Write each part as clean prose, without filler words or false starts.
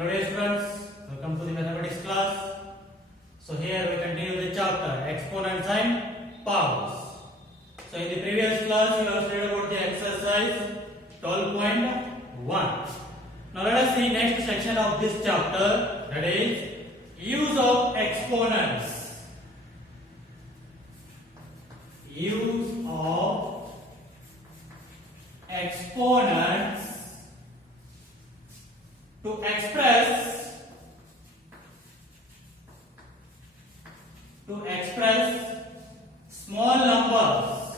Hello dear students, welcome to the mathematics class. So here we continue the chapter exponents and powers. So in the previous class we have studied about the exercise 12.1. Now let us see next section of this chapter, that is use of exponents. Use of exponents to express small numbers,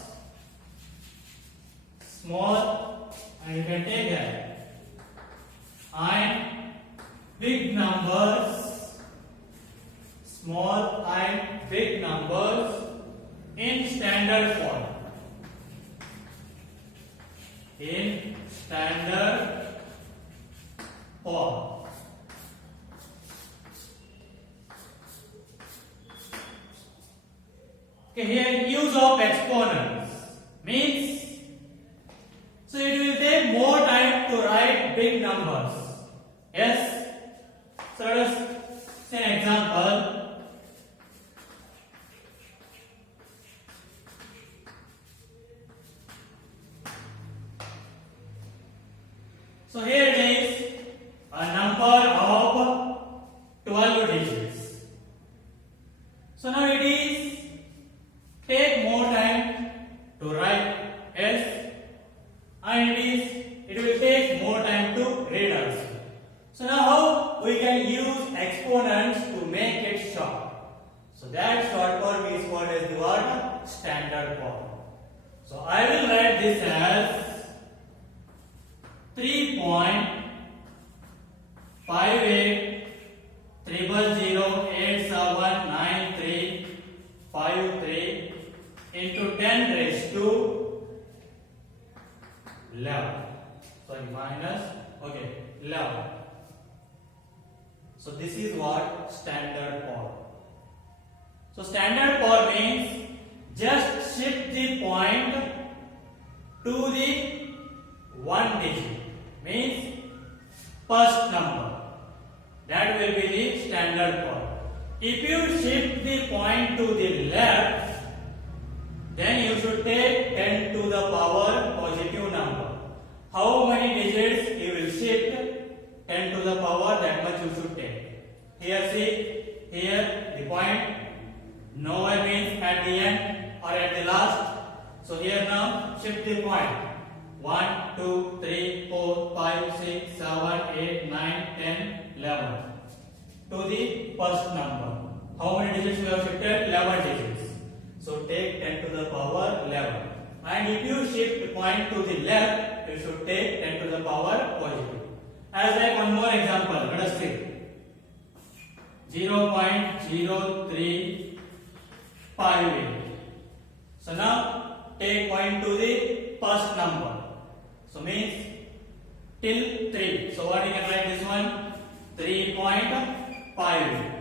small, and you can take that, and big numbers, small and big numbers in standard form. In standard form. Okay, here use of exponents means, so it will take more time to write big numbers. Yes? So let us say an example. So here it is a number of 12 digits. So now it is take more time to write, yes, and it will take more time to read also. So now how we can use exponents to make it short? So that short form is called as the word standard form. So I will write this as 3.5800879353 into 10 raised to 11. Sorry, minus, okay, 11. So this is what standard form. So standard form means just shift the point to the one digit, means first number. That will be the standard form. If you shift the point to the left, then you should take 10 to the power positive number. How many digits you will shift? 10 to the power, that much you should take. Here see, here the point nowhere means at the end or at the last. So here now shift the point. 1, 2, 3, 4, 5, 6, 7, 8, 9, 10, 11 to the first number. How many digits we have shifted? 11 digits. So take 10 to the power 11. And if you shift the point to the left, you should take 10 to the power positive. As like one more example, let us see. 0.0358. So now take point to the first number. So means till 3. So what you can write this one? 3.5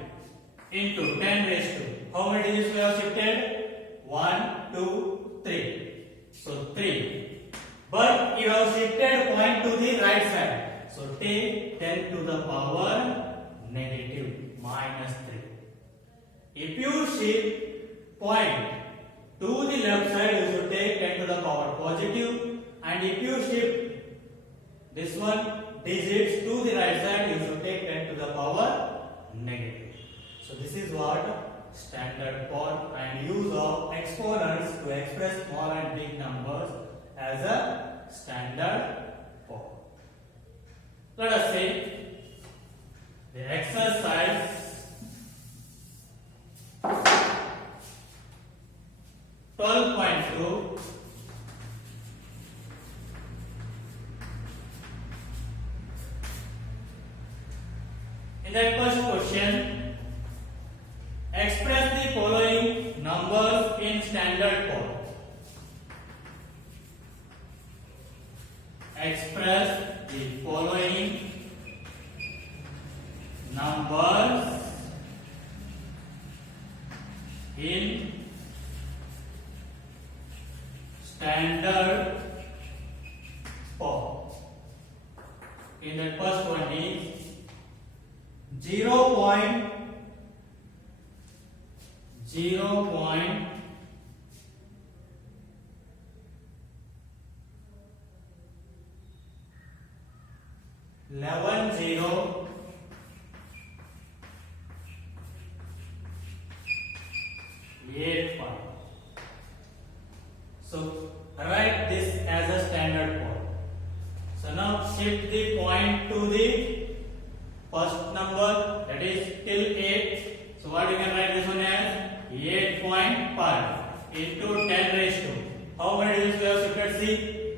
into 10 raised to. How many digits we have shifted? 1, 2, 3. So 3. But you have shifted point to the right side. So take 10 to the power negative minus 3. If you shift point to the left side, you should take 10 to the power positive. And if you shift this one digits to the right side, you should take 10 to the power negative. So this is what standard form and use of exponents to express small and big numbers as a standard form. Let us say the exercise 12.2. In that first question, express the following numbers in standard form. Express the following numbers in standard form. In the first one is 0.1108. So write this as a standard port. So now shift the point to the first number, that is till 8. So what you can write this one as 8.5 into 10 raised to. How many digits we have shifted? See.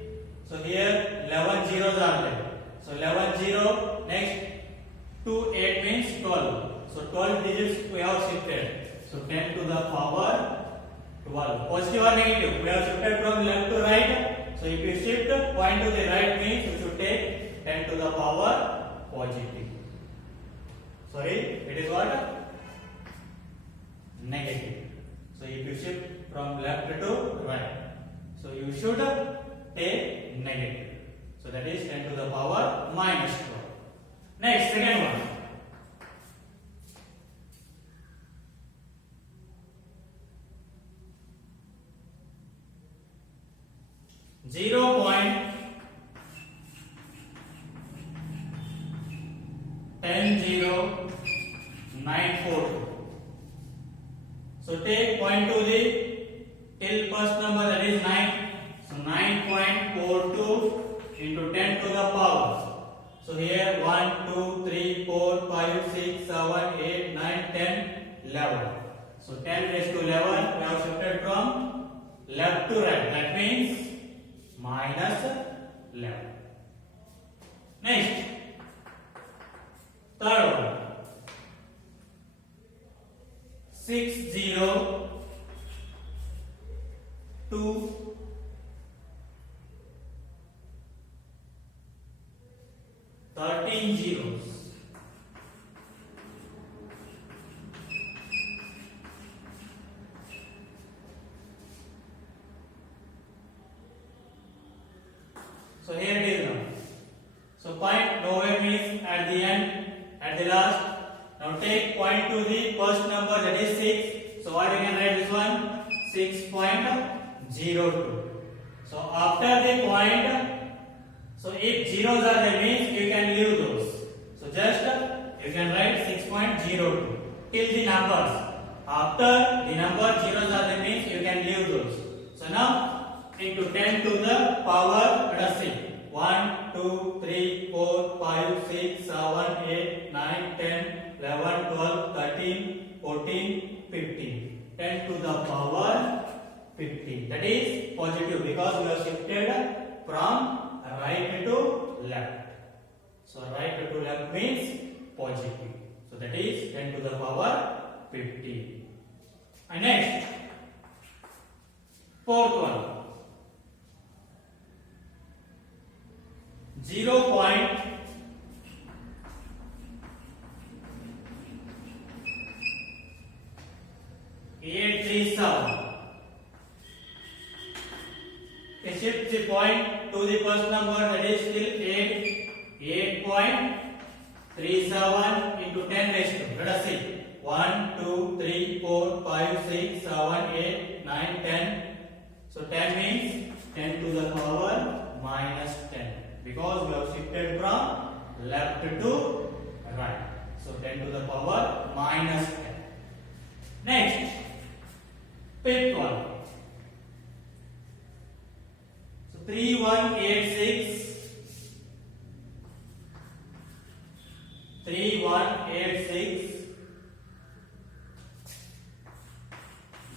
So here 11 zeros are there. So 11 0, next 2 8 means 12. So 12 digits we have shifted. So 10 to the power 12. Positive or negative? We have shifted from left to right. So if you shift point to the right means you should take 10 to the power positive. Sorry, it is what? Negative. So if you shift from left to right, so you should take negative. So that is 10 to the power minus 12. Next, second one. Zero point 10,0,942. So take point to the till first number, that is 9. So 9.42 into 10 to the power. So here 1, 2, 3, 4, 5, 6, 7, 8, 9, 10, 11. So 10 raised to 11 we have shifted from left to right. That means minus 11. Next, third one. 602 13 zeros. So here it is now. So point nowhere means at the end, at the last. Now take point to the first number, that is 6. So what you can write this one? 6.02. So after the point, so if zeros are there means you can leave those. So just you can write 6.02 till the numbers. After the number zeros are there means you can leave those. So now into 10 to the power, let us see. 1, 2, 3, 4, 5, 6, 7, 8, 9, 10, 11, 12, 13, 14, 15. 10 to the power 15. That is positive because we have shifted from right to left. So right to left means positive. So that is 10 to the power 15. And next, fourth one. 0.837. Shift the point to the first number, that is still 8.37 into 10 raised to. Let us see. 1, 2, 3, 4, 5, 6, 7, 8, 9, 10. So 10 means 10 to the power minus 10. Because we have shifted from left to right. So 10 to the power minus 10. Next, fifth one. So 3186. 3186.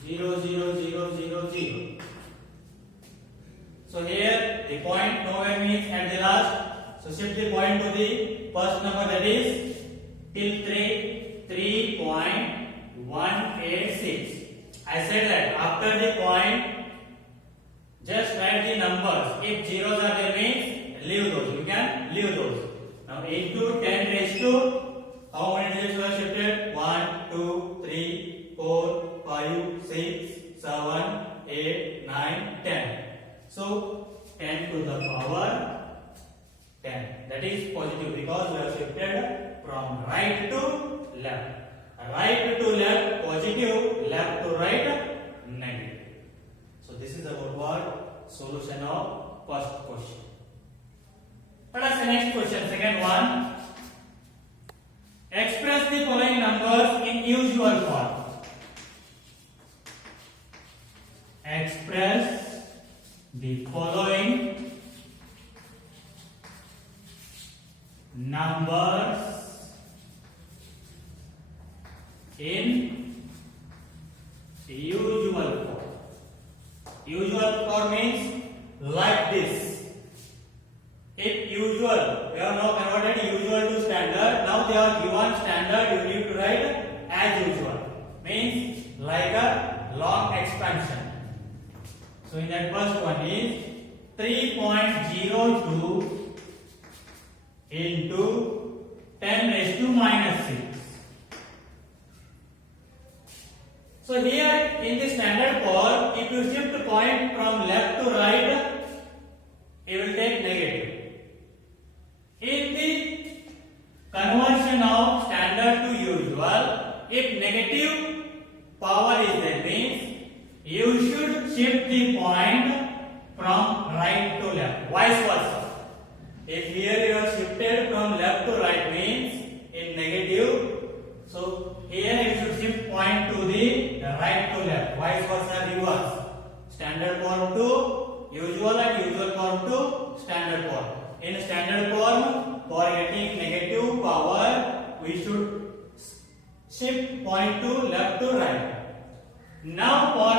00000. So here the point nowhere means at the last. So shift the point to the first number, that is till 3.186. I said that after the point just write the numbers. If zeros are there means leave those. You can leave those. Now into 10 raised to, how many digits were shifted? 1, 2, 3, 4, 5, 6, 7, 8, 9, 10. So 10 to the power 10. That is positive because we have shifted from right to left. Right to left positive, left to right negative. So this is about what? Solution of first question. Let us see next question, second one. Express the following numbers in usual form. Express the following numbers in usual form. Usual form means like this. If usual, we have now converted usual to standard. Now they are given standard, you need to write as usual. Means like a long expansion. So in that first one is 3.02 into 10 raised to minus 6. So here in the standard form, if you shift point from left to right, it will take negative. In the conversion of standard to usual, if negative power is there, means you should shift the point from right to left, vice versa. If here you are shifted from left to right, means in negative, so here you should shift point to the right to left, vice versa, reverse. Standard form to usual and usual form to standard form. In standard form, for getting negative power, we should shift point to left to right. Now for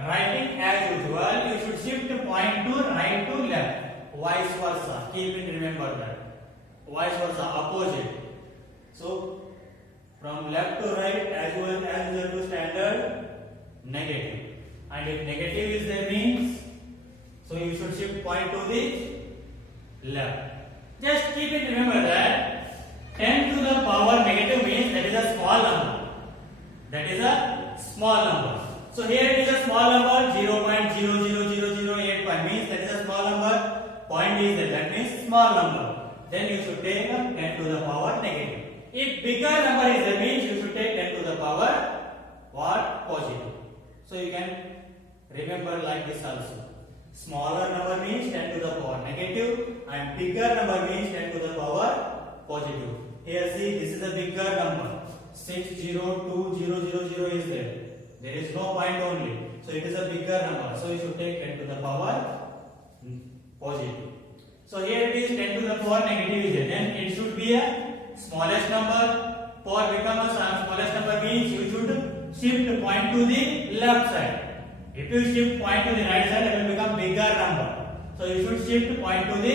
writing as usual, you should shift point to right to left, vice versa. Keep it, remember that. Vice versa, opposite. So from left to right as usual to standard, negative. And if negative is there, means so you should shift point to the left. Just keep it, remember that 10 to the power negative means that is a small number. That is a small number. So here it is a small number, 0.00008 means that is a small number. Point is there, that means small number. Then you should take 10 to the power negative. If bigger number is there, means you should take 10 to the power what? Positive. So you can remember like this also. Smaller number means 10 to the power negative and bigger number means 10 to the power positive. Here see, this is a bigger number. 602,000 is there. There is no point only. So it is a bigger number. So you should take 10 to the power positive. So here it is 10 to the power negative is there. Then it should be a smallest number. For become a smallest number means you should shift point to the left side. If you shift point to the right side, it will become bigger number. So you should shift point to the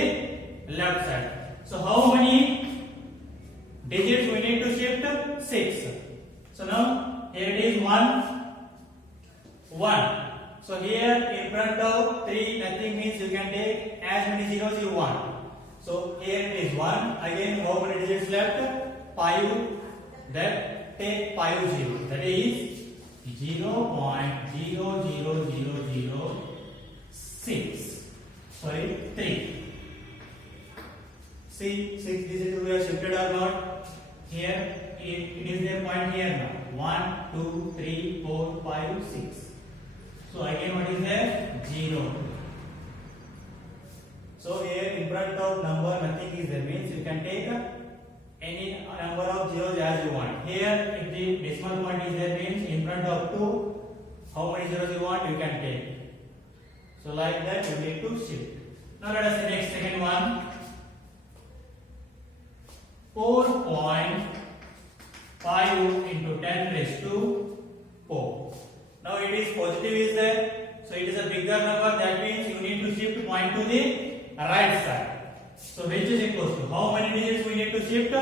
left side. So how many digits we need to shift? 6. So now here it is 1. So here in front of 3 nothing means you can take as many zeros you want. So here it is 1. Again how many digits left? 5. Then take 5 zeros. That is 0.00006. Sorry, 3. See, 6 digits we have shifted or not? Here it is their point here now. 1, 2, 3, 4, 5, 6. So again what is there? 0. So here in front of number nothing is there, means you can take any number of zeros as you want. Here if the decimal point is there, means in front of 2 how many zeros you want you can take. So like that you need to shift. Now let us see next second one. 4.5 into 10 raised to 4. Now it is positive is there, so it is a bigger number. That means you need to shift point to the right side. So which is equals to how many digits we need to shift?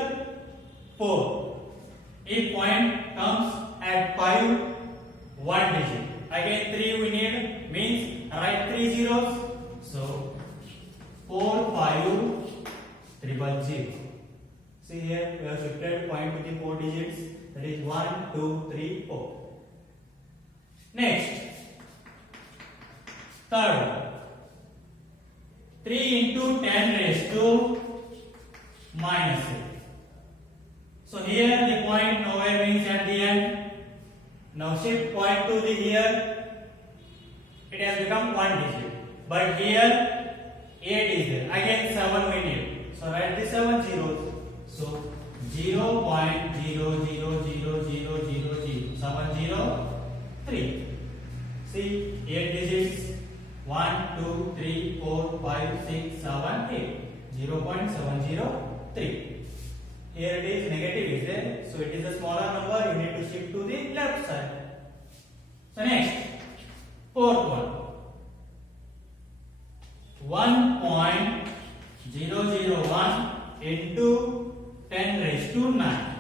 4. If point comes at 5, 1 digit. Again 3 we need, means write 3 zeros. So 4, 5, 000. See here we have shifted point to the 4 digits. That is 1, 2, 3, 4. Next, third, 3 into 10 raised to minus 8. So here the point nowhere means at the end. Now shift point to the here. It has become 1 digit. But here 8 is there. Again 7 we need. So write the 7 zeros. So 0.000000703. See 8 digits. 1, 2, 3, 4, 5, 6, 7, 8. 0.703. Here it is negative is there. So it is a smaller number. You need to shift to the left side. So next, fourth one. 1.001 into 10 raised to 9.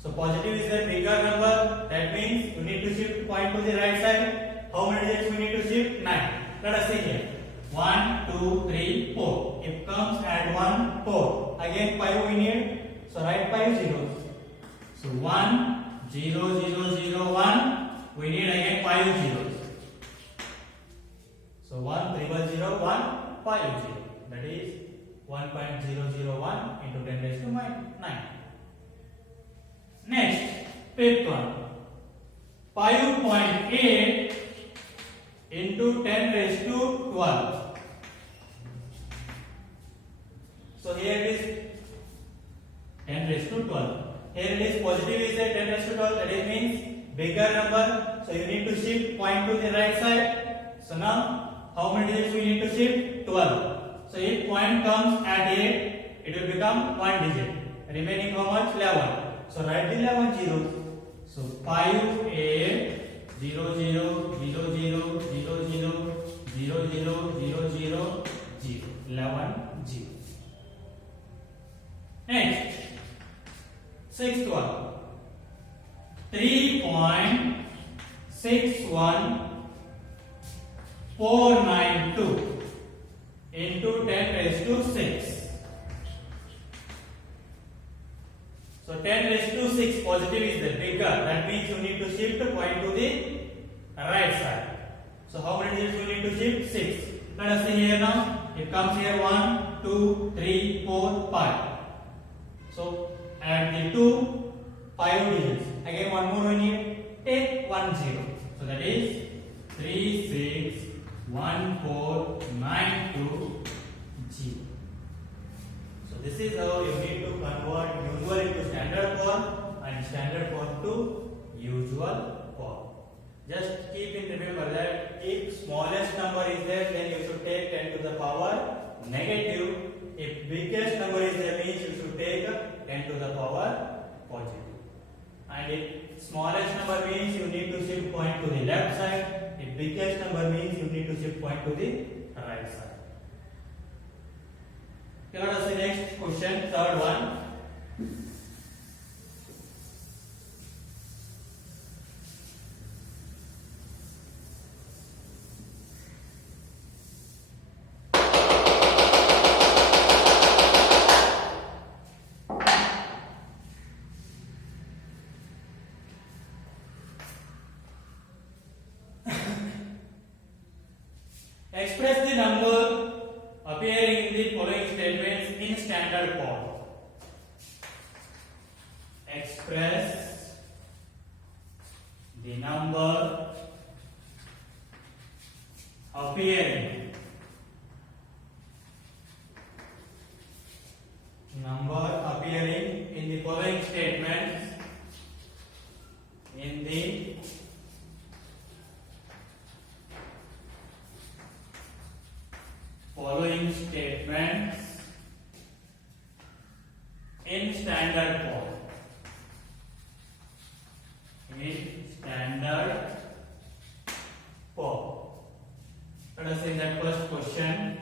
So positive is the bigger number. That means you need to shift point to the right side. How many digits we need to shift? 9. Let us see here. 1, 2, 3, 4. If comes add 1, 4. Again 5 we need. So write 5 zeros. So 1, 0, 0, 0, 1. We need again 5 zeros. So 1, 3, 0, 1, 5 0. That is 1.001 into 10 raised to 9. Next, fifth one. 5.8 into 10 raised to 12. So here it is 10 raised to 12. Here it is positive is there 10 raised to 12. That is means bigger number. So you need to shift point to the right side. So now how many digits we need to shift? 12. So if point comes at 8, it will become 1 digit. Remaining how much? 11. So write the 11 zeros. So 5, 8, 0, 0, 0, 0, 0, 0, 0, 0, 0, 0, 0. 11 0. Next, sixth one. 3.61492 into 10 raised to 6. So 10 raised to 6 positive is the bigger. That means you need to shift point to the right side. So how many digits you need to shift? 6. Let us see here now. It comes here 1, 2, 3, 4, 5. So add the 2, 5 digits. Again one more we need. Take 1 0. So that is 361492 0. So this is how you need to convert usual into standard form and standard form to usual form. Just keep in remember that if smallest number is there, then you should take 10 to the power negative. If biggest number is there, means you should take 10 to the power positive. And if smallest number means you need to shift point to the left side. If biggest number means you need to shift point to the right side. Let us see next question, third one. Express the number appearing in the following statements in standard form. Express the number appearing in the following statements in the following statements in standard form. In standard form. Let us see that first question.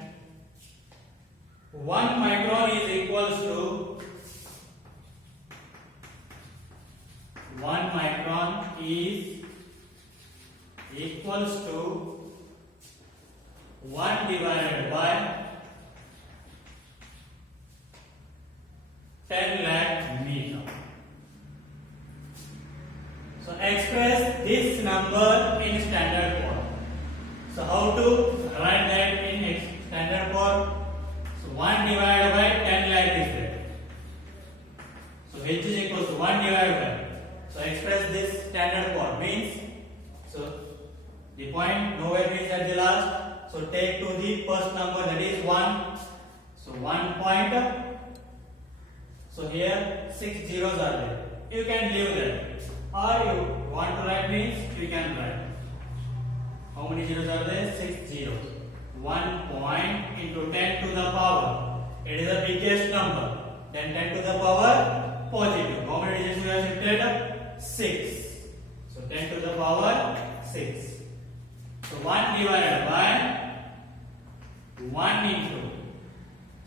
1 micron is equals to 1 micron is equals to 1 divided by 10 lakh meter. So express this number in standard form. So how to write that in standard form? So 1 divided by 10 lakh is there. So which take to the first number, that is 1. So 1 point. So here 6 zeros are there. You can leave them, or you want to write means you can write. How many zeros are there? 6 zeros. 1 point into 10 to the power. It is the biggest number. Then 10 to the power positive. How many digits we have shifted? 6. So 10 to the power 6. So 1 divided by 1 into.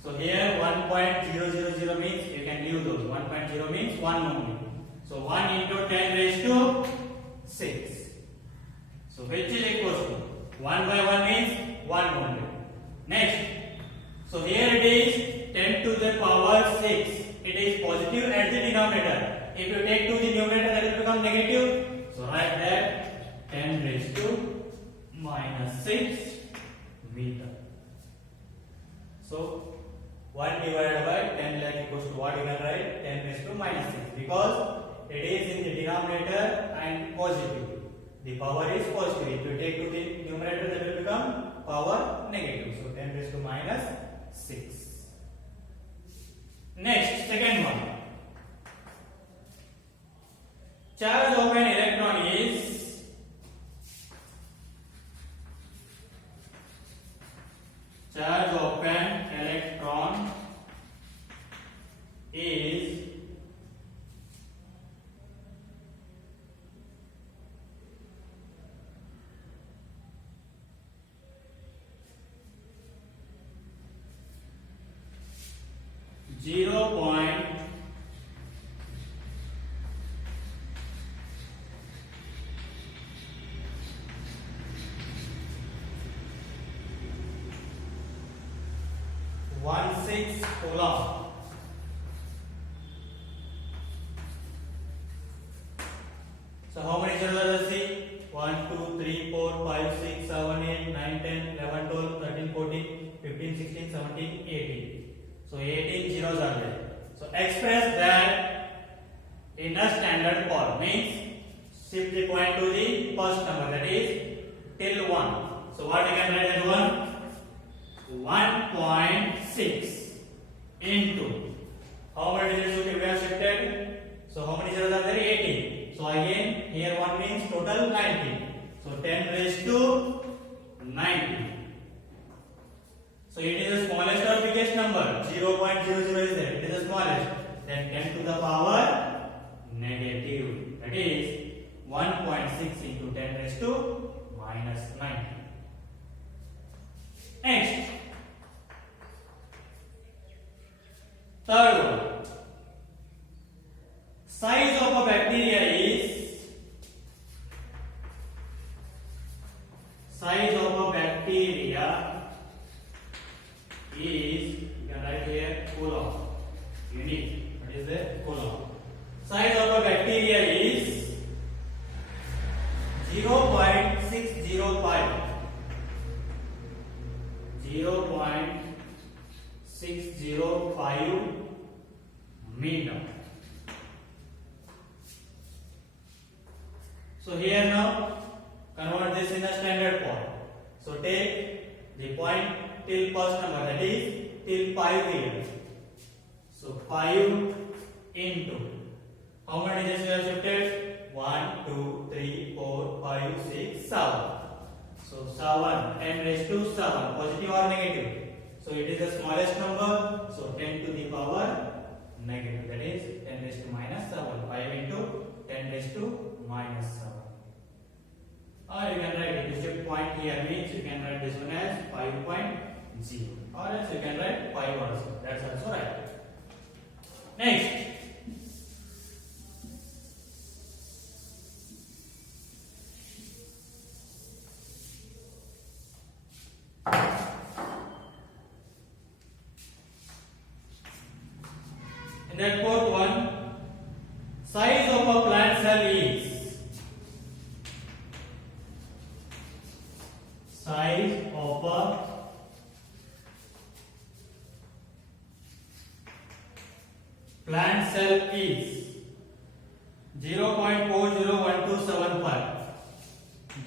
So here 1.000 means you can leave those. 1.0 means 1 only. So 1 into 10 raised to 6. So which is equals to 1 by 1 means 1 only. Next. So here it is 10 to the power 6. It is positive at the denominator. If you take to the numerator, that will become negative. So write that 10 raised to minus 6 meter. So 1 divided by 10 lakh equals to what? You can write 10 raised to minus 6, because it is in the denominator and positive. The power is positive. If you take to the numerator, that will become power negative. So 10 raised to minus 6. Next, second one. Charge of an electron is is 0.16 coulomb. So how many zeros are there? See, 1, 2, 3, 4, 5, 6, 7, 8, 9, 10, 11, 12, 13, 14, 15, 16, 17, 18. So 18 zeros are there. So express that in a standard form, means shift the point to the first number, that is till 1. So what you can write as 1? 1.6 into, how many digits we have shifted? So how many zeros are there? 18. So again here 1 means total 19. So 10 raised to 90. So it is the smallest or biggest number. 0.00 is there. It is the smallest. Then 10 to the power negative. That is 1.6 into 10 raised to minus 90. Next, third one. Size of a bacteria is you can write here coulomb. Unit. What is the coulomb? Size of a bacteria is 0.605. 0.605 meter. So here now convert this in a standard form. So take the point till first number, that is till 5 here. So 5 into, how many digits we have shifted? 1, 2, 3, 4, 5, 6, 7. So 7, 10 raised to 7, positive or negative? So it is the smallest number, so 10 to the power negative, that is 10 raised to minus 7. 5 into 10 raised to minus 7. Or you can write it, shift point here means you can write this one as 5.0, or else you can write 5 also, that's also right. Next, in that fourth one, size of a plant cell is size of a plant cell is 0.401275.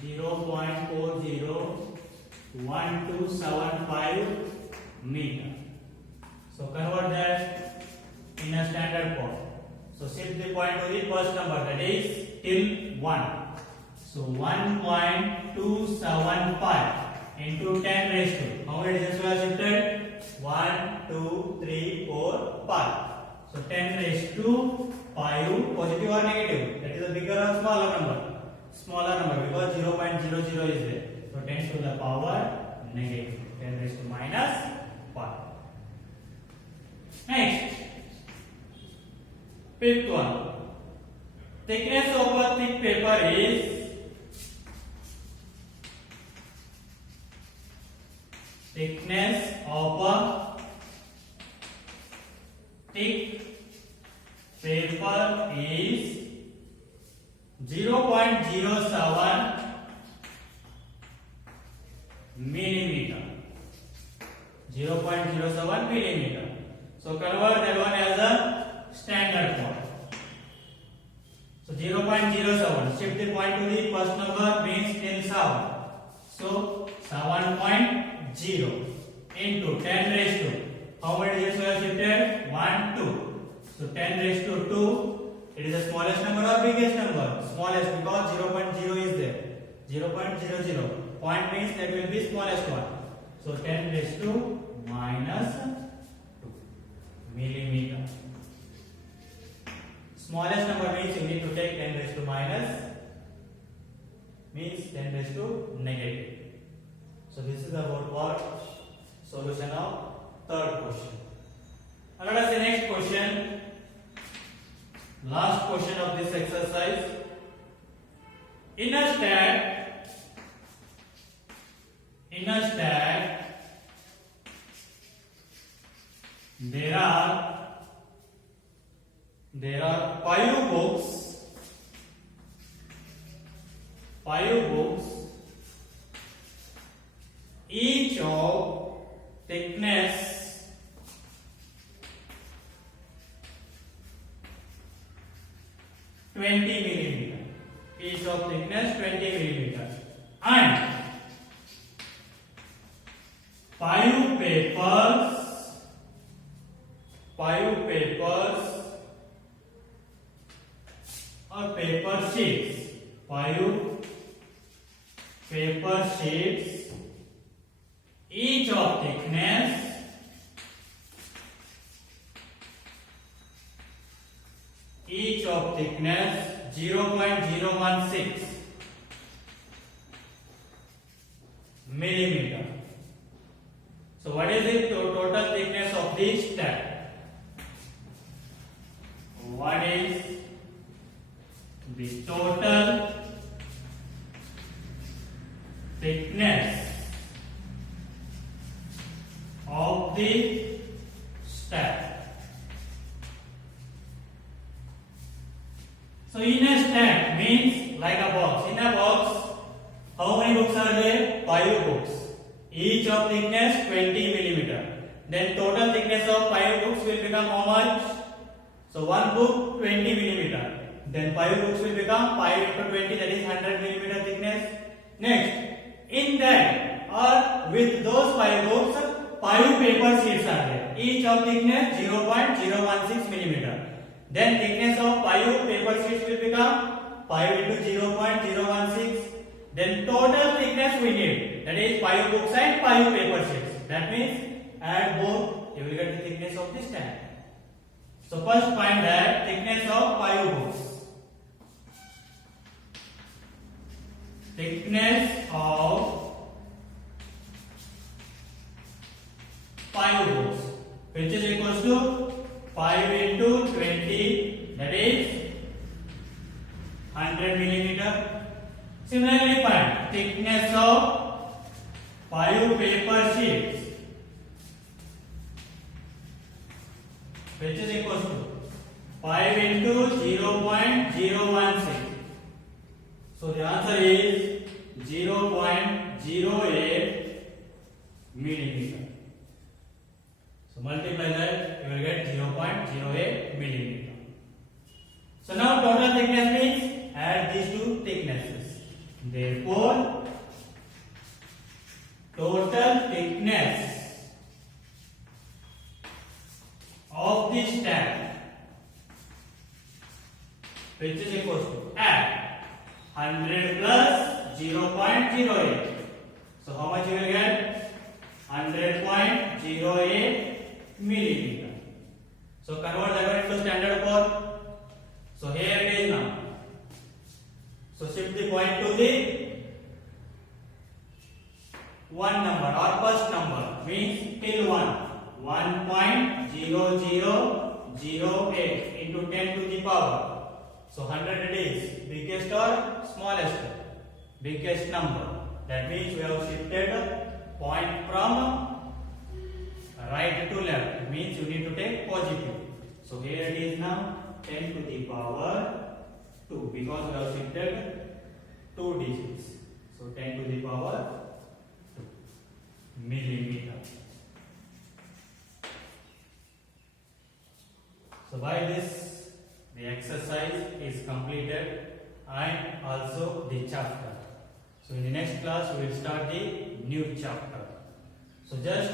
0.401275. 1275 meter. So convert that in a standard form. So shift the point to the first number, that is till 1. So 1.275 into 10 raised to, how many digits we have shifted? 1, 2, 3, 4, 5. So 10 raised to 5, positive or negative? That is a bigger or smaller number? Smaller number, because 0.00 is there. So 10 to the power negative, 10 raised to minus 5. Next, fifth one. Thickness of a thick paper is thickness of a thick paper is 0.07 millimeter. 0.07 millimeter. So convert that one as a standard form. So 0.07. Shift the point to the first number, means till 7. So 7.0 into 10 raised to, how many digits we have shifted? 1, 2. So 10 raised to 2, it is the smallest number or biggest number? Smallest, because 0.0 is there. 0.00. Point means that will be smallest one. So 10 raised to minus 2 millimeter. Smallest number means you need to take 10 raised to minus, means 10 raised to negative. So this is about what? Solution of third question. Now let us see next question. Last question of this exercise. In a stack there are 5 books, each of thickness 20 millimeter. Each of thickness 20 millimeter. And 5 papers or paper sheets. 5 paper sheets, each of thickness 0.016 millimeter. So what is the total thickness of this stack? What is the total thickness of the stack? So in a stack means like a box. In a box, how many books are there? 5 books. Each of thickness 20 millimeter. Then total thickness of 5 books will become how much? So one book 20 millimeter. Then 5 books will become 5 into 20, that is 100 millimeter thickness. Next, in that or with those 5 books, 5 paper sheets are there. Each of thickness 0.016 millimeter. Then thickness of 5 paper sheets will become 5 into 0.016. Then total thickness we need, that is 5 books and 5 paper sheets. That means add both, you will get the thickness of this stack. So first find that thickness of 5 books. Thickness of 5 books, which is equals to 5 into 20, that is 100 millimeter. Similarly, find thickness of 5 paper sheets, which is equals to 5 into 0.016. So the answer is 0.08 millimeter. So multiply that, you will get 0.08 millimeter. So now total thickness means add these two thicknesses. Therefore, thickness of the stamp, which is equals to at 100 plus 0.08. So how much you will get? 100.08 millimeter. So convert that one into standard pour. So here it is now. So shift the point to the one number or first number, means till 1.0008 into 10 to the power. So 100 is biggest or smallest? Biggest number. That means we have shifted point from right to left. It means you need to take positive. So here it is now 10 to the power 2 because we have shifted 2 digits. So 10 to the power 2 millimeter. So by this the exercise is completed and also the chapter. So in the next class we will start the new chapter. So just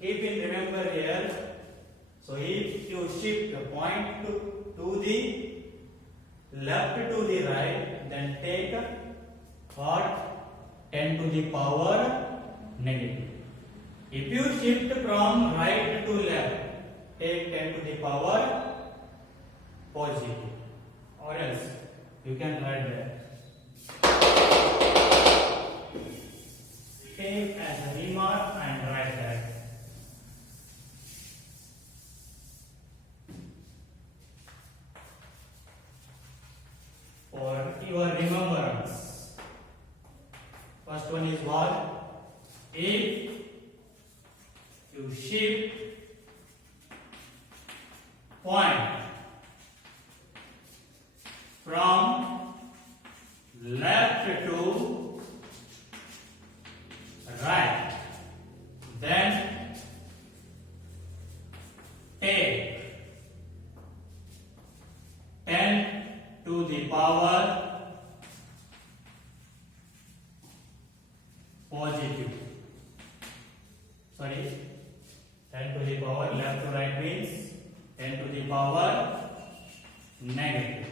keep in remember here. So if you shift the point to the left to the right, then take part 10 to the power negative. If you shift from right to left, take 10 to the power positive, or else you can write that. Take as a remark and write that. For your remembrance, first one is what? If you shift point from left to right, then take 10 to the power positive. Sorry, 10 to the power left to right means 10 to the power negative.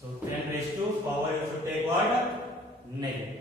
So 10 raised to power you should take what? Negative.